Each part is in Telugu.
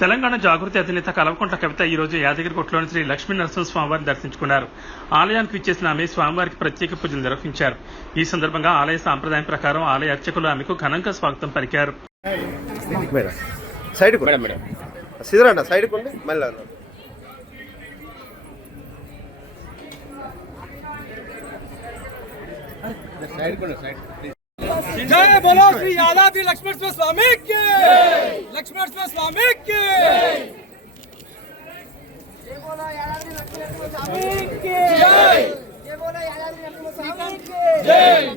తెలంగాణ జాగృతి అధినేత కలవకుంట్ల కవిత ఈ రోజు యాదగిరిగుట్టలోని శ్రీ లక్ష్మీ నరసింహ వారిని దర్శించుకున్నారు. ఆలయానికి విచ్చేసిన ఆమె స్వామివారికి ప్రత్యేక పూజలు నిర్వహించారు. ఈ సందర్భంగా ఆలయ సాంప్రదాయం ప్రకారం ఆలయ అర్చకులు ఆమెకు ఘనంగా స్వాగతం పలికారు. जय बोलो श्री यादाद्री लक्ष्मण स्वामी के लक्ष्मण स्वामी के जय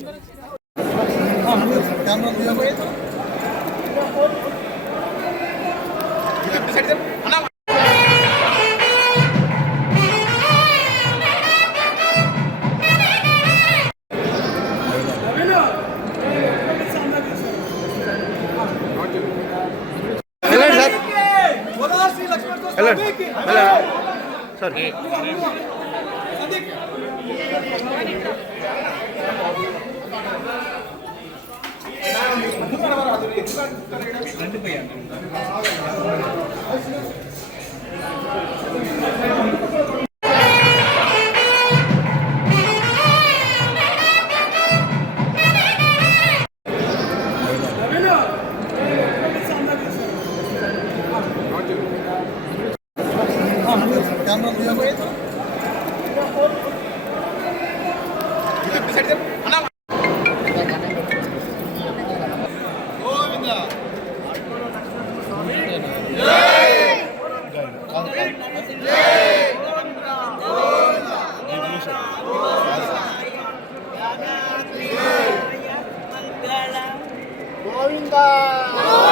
Hello. Hello. Sorry. Govinda! Govinda!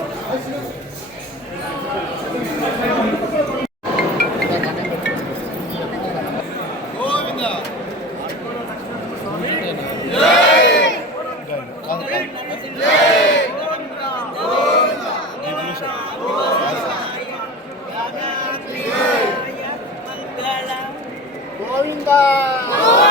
んだ